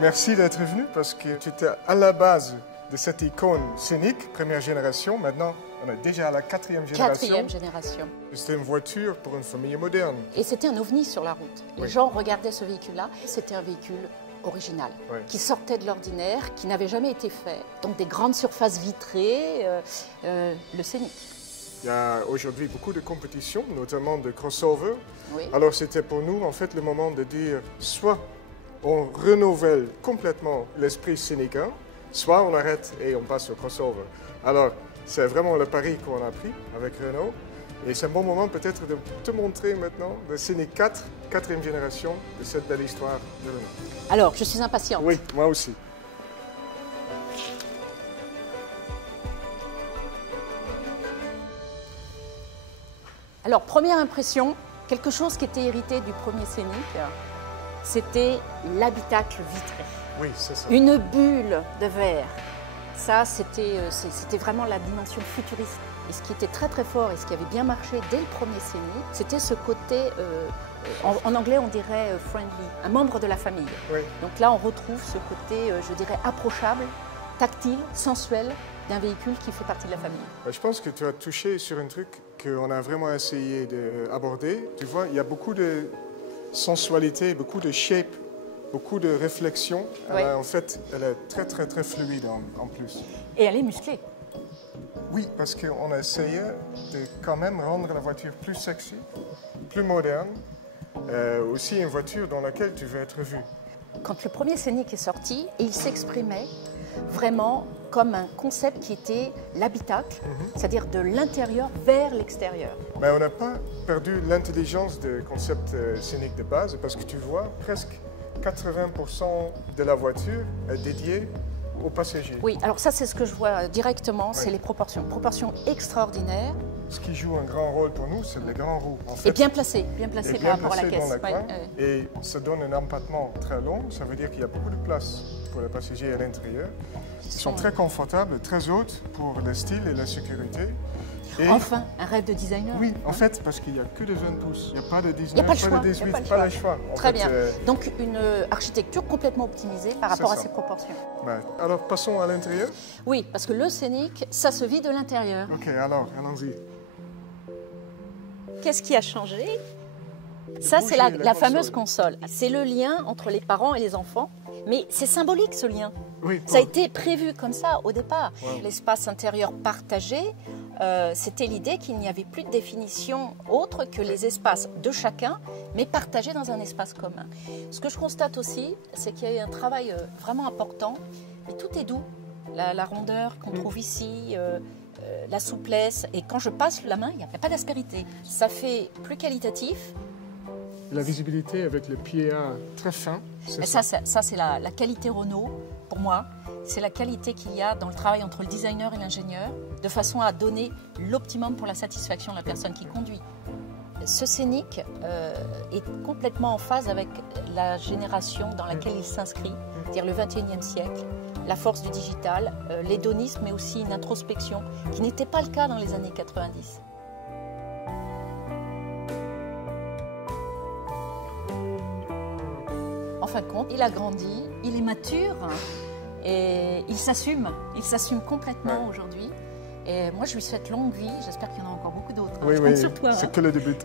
Merci d'être venu parce que tu étais à la base de cette icône scénique, première génération. Maintenant, on est déjà à la quatrième génération. Quatrième génération. C'était une voiture pour une famille moderne. Et c'était un ovni sur la route. Les gens regardaient ce véhicule-là. C'était un véhicule original, qui sortait de l'ordinaire, qui n'avait jamais été fait. Donc des grandes surfaces vitrées, le scénic. Il y a aujourd'hui beaucoup de compétitions, notamment de crossover. Oui. Alors c'était pour nous en fait le moment de dire soit on renouvelle complètement l'esprit scénique, soit on arrête et on passe au crossover. Alors c'est vraiment le pari qu'on a pris avec Renault. Et c'est un bon moment peut-être de te montrer maintenant le Scénic 4, quatrième génération de cette belle histoire de Renault. Alors, je suis impatiente. Oui, moi aussi. Alors, première impression, quelque chose qui était hérité du premier Scénic, c'était l'habitacle vitré. Oui, c'est ça. Une bulle de verre. Ça, c'était vraiment la dimension futuriste. Et ce qui était très très fort et ce qui avait bien marché dès le premier Scénic, c'était ce côté, en anglais on dirait friendly, un membre de la famille. Oui. Donc là on retrouve ce côté, je dirais, approchable, tactile, sensuel d'un véhicule qui fait partie de la famille. Je pense que tu as touché sur un truc qu'on a vraiment essayé d'aborder. Tu vois, il y a beaucoup de sensualité, beaucoup de shape, beaucoup de réflexion. Oui. En fait, elle est très très très fluide en plus. Et elle est musclée. Oui, parce qu'on a essayé de quand même rendre la voiture plus sexy, plus moderne, aussi une voiture dans laquelle tu veux être vu. Quand le premier Scénic est sorti, il s'exprimait vraiment comme un concept qui était l'habitacle, c'est-à-dire de l'intérieur vers l'extérieur. Mais on n'a pas perdu l'intelligence du concept scénique de base, parce que tu vois, presque 80% de la voiture est dédiée aux passagers. Oui, alors ça c'est ce que je vois directement, c'est les proportions. Proportions extraordinaires. Ce qui joue un grand rôle pour nous, c'est les grands roues. En fait, Et bien placé par rapport à la caisse. dans la coin, et ça donne un empattement très long, ça veut dire qu'il y a beaucoup de place pour les passagers à l'intérieur. Ils sont très confortables, très hautes pour le style et la sécurité. Et enfin, un rêve de designer. Oui, en fait, parce qu'il n'y a que de 20 pouces. Il n'y a pas de 19, il n'y a pas le choix, de 18, pas le choix. Très bien. Donc une architecture complètement optimisée par rapport à ses proportions. Ouais. Alors passons à l'intérieur. Oui, parce que le Scénic, ça se vit de l'intérieur. Ok, alors, allons-y. Qu'est-ce qui a changé? Ça, c'est la fameuse console. C'est le lien entre les parents et les enfants. Mais c'est symbolique, ce lien. Oui, ça a été prévu comme ça au départ. Wow. L'espace intérieur partagé, c'était l'idée qu'il n'y avait plus de définition autre que les espaces de chacun, mais partagés dans un espace commun. Ce que je constate aussi, c'est qu'il y a eu un travail vraiment important, mais tout est doux. La rondeur qu'on trouve ici, la souplesse, et quand je passe la main, il n'y a pas d'aspérité. Ça fait plus qualitatif. La visibilité avec le PIA très fin. Ça c'est la qualité Renault, pour moi. C'est la qualité qu'il y a dans le travail entre le designer et l'ingénieur, de façon à donner l'optimum pour la satisfaction de la personne qui conduit. Ce Scénic est complètement en phase avec la génération dans laquelle il s'inscrit, c'est-à-dire le 21e siècle, la force du digital, l'hédonisme, mais aussi une introspection, qui n'était pas le cas dans les années 90. En fin de compte, il a grandi, il est mature et il s'assume complètement aujourd'hui. Et moi, je lui souhaite longue vie, j'espère qu'il y en a encore beaucoup d'autres. Oui, je compte sur toi. C'est que le début.